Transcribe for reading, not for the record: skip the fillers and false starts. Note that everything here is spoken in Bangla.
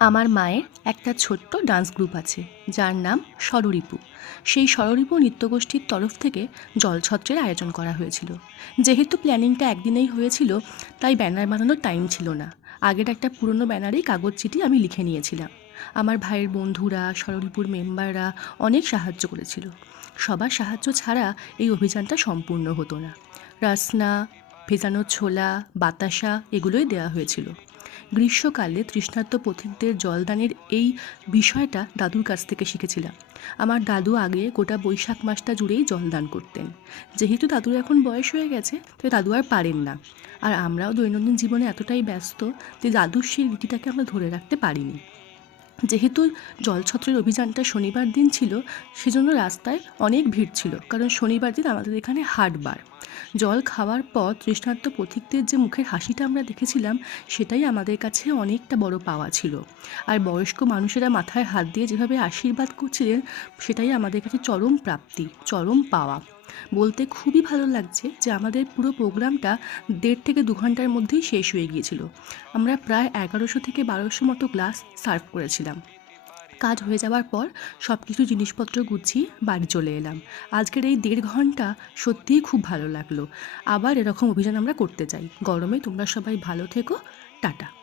আমার মায়ের একটা ছোট্ট ডান্স গ্রুপ আছে যার নাম ষড়রিপু। সেই ষড়রিপু নৃত্যগোষ্ঠীর তরফ থেকে জলছত্রের আয়োজন করা হয়েছিল। যেহেতু প্ল্যানিংটা একদিনেই হয়েছিল, তাই ব্যানার বানানোর টাইম ছিল না। আগের একটা পুরনো ব্যানারেই কাগজ চিঠি আমি লিখে নিয়েছিলাম। আমার ভাইয়ের বন্ধুরা, ষড়রিপুর মেম্বাররা অনেক সাহায্য করেছিল। সবার সাহায্য ছাড়া এই অভিযানটা সম্পূর্ণ হতো না। রাসনা, ভেজানো ছোলা, বাতাসা এগুলোই দেওয়া হয়েছিল। গ্রীষ্মকালে তৃষ্ণার্ত পথিকদের জলদানের এই বিষয়টা দাদুর কাছ থেকে শিখেছিলাম। আমার দাদু আগে গোটা বৈশাখ মাসটা জুড়েই জলদান করতেন। যেহেতু দাদুর এখন বয়স হয়ে গেছে, তাই দাদু আর পারেন না। আর আমরাও দৈনন্দিন জীবনে এতটাই ব্যস্ত যে দাদুর সেই রীতিটাকে আমরা ধরে রাখতে পারিনি। যেহেতু জলছত্রের অভিযানটা শনিবার দিন ছিল, সেজন্য রাস্তায় অনেক ভিড় ছিল, কারণ শনিবার দিন আমাদের এখানে হাটবার। জল খাওয়ার পর তৃষ্ণার্ত পথিকদের যে মুখের হাসিটা আমরা দেখেছিলাম, সেটাই আমাদের কাছে অনেকটা বড় পাওয়া ছিল। আর বয়স্ক মানুষেরা মাথায় হাত দিয়ে যেভাবে আশীর্বাদ করছিলেন, সেটাই আমাদের কাছে চরম প্রাপ্তি, চরম পাওয়া। বলতে খুবই ভালো লাগছে যে আমাদের পুরো প্রোগ্রামটা 1.5 থেকে 2 ঘন্টার মধ্যেই শেষ হয়ে গিয়েছিল। আমরা প্রায় 1100 থেকে 1200 মতো গ্লাস সার্ভ করেছিলাম। কাজ হয়ে যাওয়ার পর সব কিছু জিনিসপত্র গুছিয়ে বাড়ি চলে এলাম। আজকের এই 1.5 ঘন্টা সত্যিই খুব ভালো লাগলো। আবার এরকম অভিযান আমরা করতে চাই। গরমে তোমরা সবাই ভালো থেকো। টাটা।